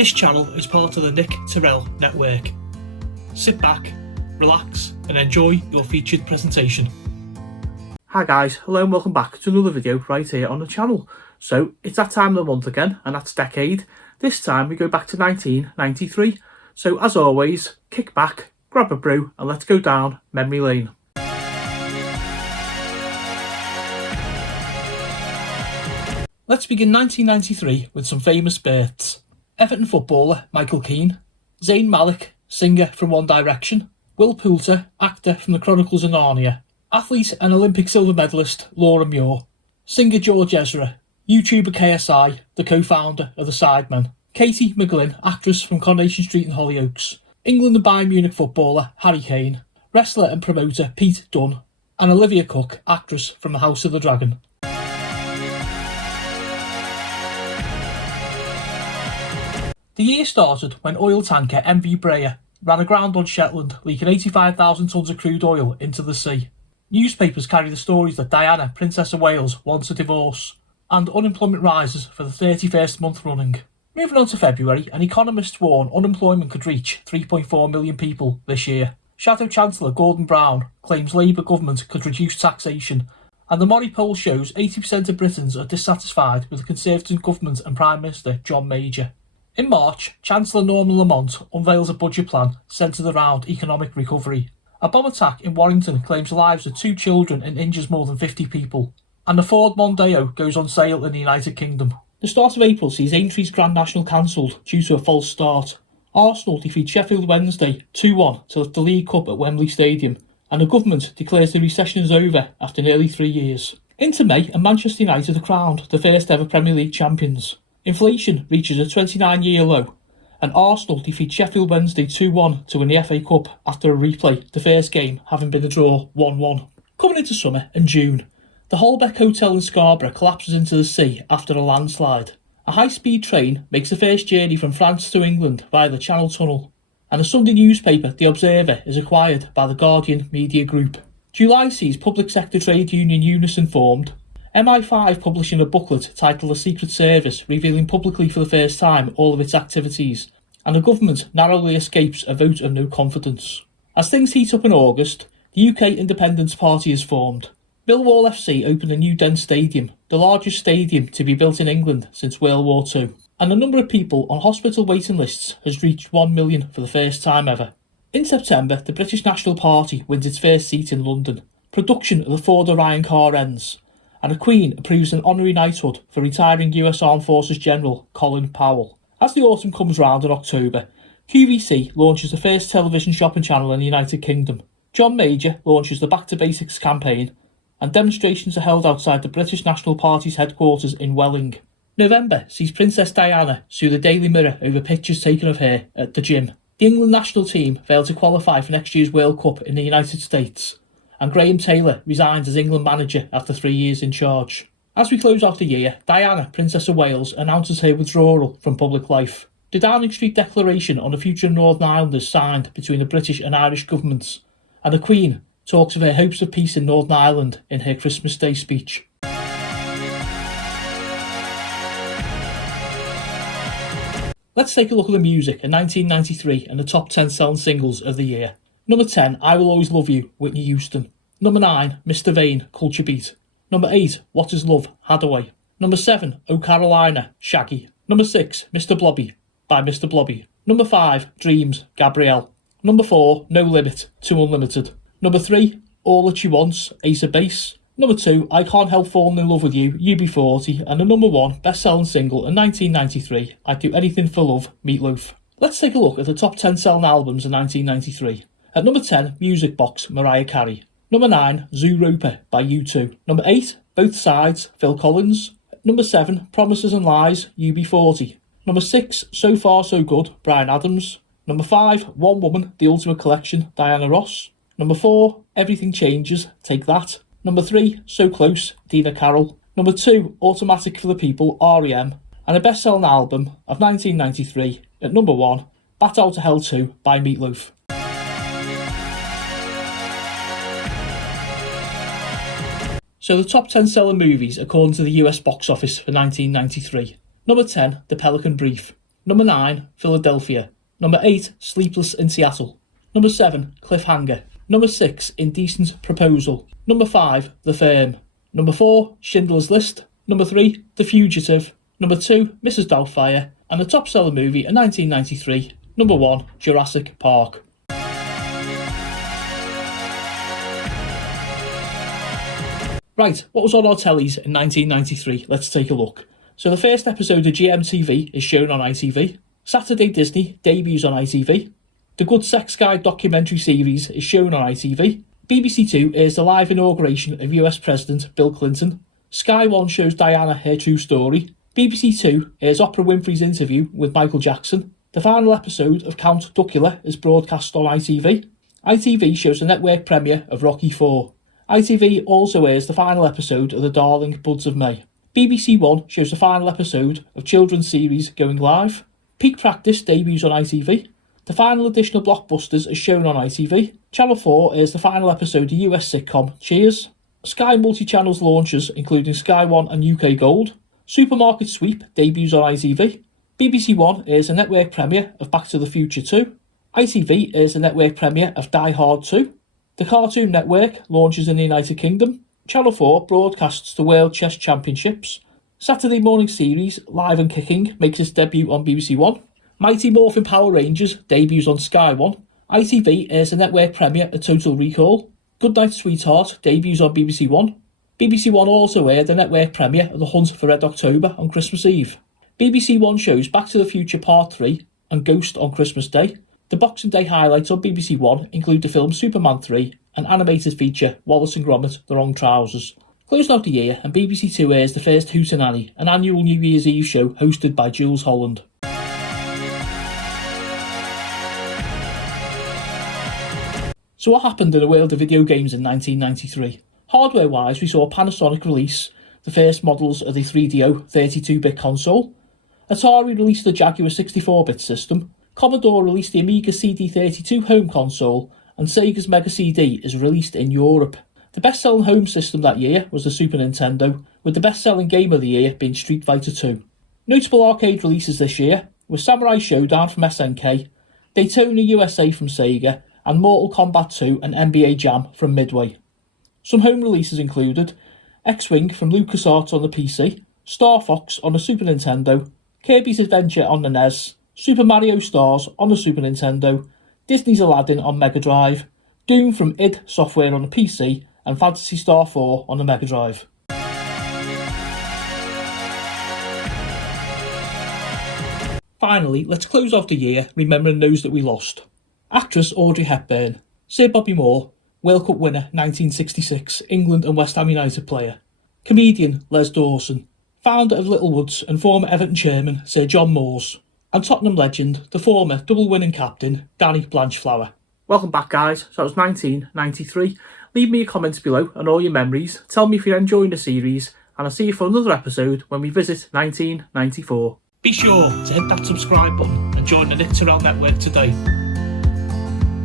This channel is part of the Nick Terrell Network. Sit back, relax and enjoy your featured presentation. Hi guys, hello and welcome back to another video right here on the channel. So it's that time of the month again, and that's decade. This time we go back to 1993. So as always, kick back, grab a brew and let's go down memory lane. Let's begin 1993 with some famous births. Everton footballer Michael Keane, Zayn Malik, singer from One Direction, Will Poulter, actor from The Chronicles of Narnia, athlete and Olympic silver medalist Laura Muir, singer George Ezra, YouTuber KSI, the co-founder of The Sidemen, Katie McGlynn, actress from Coronation Street and Hollyoaks, England and Bayern Munich footballer Harry Kane, wrestler and promoter Pete Dunne, and Olivia Cook, actress from The House of the Dragon. The year started when oil tanker MV Breyer ran aground on Shetland, leaking 85,000 tonnes of crude oil into the sea. Newspapers carry the stories that Diana, Princess of Wales, wants a divorce, and unemployment rises for the 31st month running. Moving on to February, an economist warned unemployment could reach 3.4 million people this year. Shadow Chancellor Gordon Brown claims Labour government could reduce taxation, and the Mori poll shows 80% of Britons are dissatisfied with the Conservative government and Prime Minister John Major. In March, Chancellor Norman Lamont unveils a budget plan centred around economic recovery. A bomb attack in Warrington claims the lives of 2 children and injures more than 50 people. And the Ford Mondeo goes on sale in the United Kingdom. The start of April sees Aintree Grand National cancelled due to a false start. Arsenal defeat Sheffield Wednesday 2-1 to lift the League Cup at Wembley Stadium. And the government declares the recession is over after nearly 3 years. Into May, and Manchester United are crowned the first ever Premier League champions. Inflation reaches a 29-year low, and Arsenal defeat Sheffield Wednesday 2-1 to win the FA Cup after a replay, the first game having been a draw 1-1. Coming into summer and June, the Holbeck Hotel in Scarborough collapses into the sea after a landslide. A high-speed train makes the first journey from France to England via the Channel Tunnel, and the Sunday newspaper The Observer is acquired by the Guardian Media Group. July sees public sector trade union Unison formed, MI5 publishing a booklet titled The Secret Service, revealing publicly for the first time all of its activities, and the government narrowly escapes a vote of no confidence. As things heat up in August, the UK Independence Party is formed. Millwall FC opened a new Dent Stadium, the largest stadium to be built in England since World War II, and the number of people on hospital waiting lists has reached 1 million for the first time ever. In September, the British National Party wins its first seat in London. Production of the Ford Orion car ends, and the Queen approves an honorary knighthood for retiring US Armed Forces General Colin Powell. As the autumn comes round in October, QVC launches the first television shopping channel in the United Kingdom. John Major launches the Back to Basics campaign, and demonstrations are held outside the British National Party's headquarters in Welling. November sees Princess Diana sue the Daily Mirror over pictures taken of her at the gym. The England national team failed to qualify for next year's World Cup in the United States, and Graham Taylor resigns as England manager after 3 years in charge. As we close out the year, Diana, Princess of Wales, announces her withdrawal from public life. The Downing Street Declaration on the future of Northern Ireland is signed between the British and Irish governments, and the Queen talks of her hopes of peace in Northern Ireland in her Christmas Day speech. Let's take a look at the music in 1993 and the top 10 selling singles of the year. Number 10, I Will Always Love You, Whitney Houston. Number 9, Mr. Vane, Culture Beat. Number 8, What Is Love, Hathaway. Number 7, Oh Carolina, Shaggy. Number 6, Mr. Blobby, by Mr. Blobby. Number 5, Dreams, Gabrielle. Number 4, No Limit, Too Unlimited. Number 3, All That She Wants, Ace of Base. Number 2, I Can't Help Falling in Love With You, UB40. And the number 1 best-selling single in 1993, I'd Do Anything for Love, Meatloaf. Let's take a look at the top 10 selling albums in 1993. At number 10, Music Box, Mariah Carey. Number 9, Zoo Roper by U2. Number 8, Both Sides, Phil Collins. Number 7, Promises and Lies, UB40. Number 6, So Far So Good, Bryan Adams. Number 5, One Woman, The Ultimate Collection, Diana Ross. Number 4, Everything Changes, Take That. Number 3, So Close, Dina Carroll. Number 2, Automatic for the People, R.E.M. And a best-selling album of 1993, at number 1, Bat Out of Hell 2 by Meatloaf. So the top 10 selling movies according to the US box office for 1993. Number 10, The Pelican Brief. Number 9, Philadelphia. Number 8, Sleepless in Seattle. Number 7, Cliffhanger. Number 6, Indecent Proposal. Number 5, The Firm. Number 4, Schindler's List. Number 3, The Fugitive. Number 2, Mrs. Doubtfire. And the top seller movie in 1993, number 1, Jurassic Park. Right, what was on our tellies in 1993? Let's take a look. So the first episode of GMTV is shown on ITV. Saturday Disney debuts on ITV. The Good Sex Guide documentary series is shown on ITV. BBC Two airs the live inauguration of US President Bill Clinton. Sky One shows Diana her true story. BBC Two airs Oprah Winfrey's interview with Michael Jackson. The final episode of Count Duckula is broadcast on ITV. ITV shows the network premiere of Rocky IV. ITV also airs the final episode of The Darling Buds of May. BBC One shows the final episode of children's series Going Live. Peak Practice debuts on ITV. The final edition of Blockbusters is shown on ITV. Channel 4 airs the final episode of US sitcom Cheers. Sky multi-channels launches including Sky One and UK Gold. Supermarket Sweep debuts on ITV. BBC One airs the network premiere of Back to the Future 2. ITV airs the network premiere of Die Hard 2. The Cartoon Network launches in the United Kingdom. Channel 4 broadcasts the World Chess Championships. Saturday morning series Live and Kicking makes its debut on BBC One. Mighty Morphin Power Rangers debuts on Sky One. ITV airs the network premiere of Total Recall. Goodnight Sweetheart debuts on BBC One. BBC One also aired the network premiere of The Hunt for Red October on Christmas Eve. BBC One shows Back to the Future Part 3 and Ghost on Christmas Day. The Boxing Day highlights on BBC One include the film Superman 3 and animated feature Wallace and Gromit, The Wrong Trousers. Closing out the year, and BBC Two airs the first Hootenanny, an annual New Year's Eve show hosted by Jules Holland. So what happened in the world of video games in 1993? Hardware-wise, we saw Panasonic release the first models of the 3DO 32-bit console. Atari released the Jaguar 64-bit system. Commodore released the Amiga CD32 home console, and Sega's Mega CD is released in Europe. The best-selling home system that year was the Super Nintendo, with the best-selling game of the year being Street Fighter 2. Notable arcade releases this year were Samurai Showdown from SNK, Daytona USA from Sega, and Mortal Kombat 2 and NBA Jam from Midway. Some home releases included X-Wing from LucasArts on the PC, Star Fox on the Super Nintendo, Kirby's Adventure on the NES, Super Mario Stars on the Super Nintendo, Disney's Aladdin on Mega Drive, Doom from id Software on the PC, and Phantasy Star 4 on the Mega Drive. Finally, let's close off the year remembering those that we lost. Actress Audrey Hepburn, Sir Bobby Moore, World Cup winner 1966, England and West Ham United player. Comedian Les Dawson, founder of Littlewoods and former Everton chairman Sir John Moores. And Tottenham legend, the former double-winning captain Danny Blanchflower. Welcome back, guys. So that was 1993. Leave me your comments below and all your memories. Tell me if you're enjoying the series, and I'll see you for another episode when we visit 1994. Be sure to hit that subscribe button and join the Knit Terrell network today.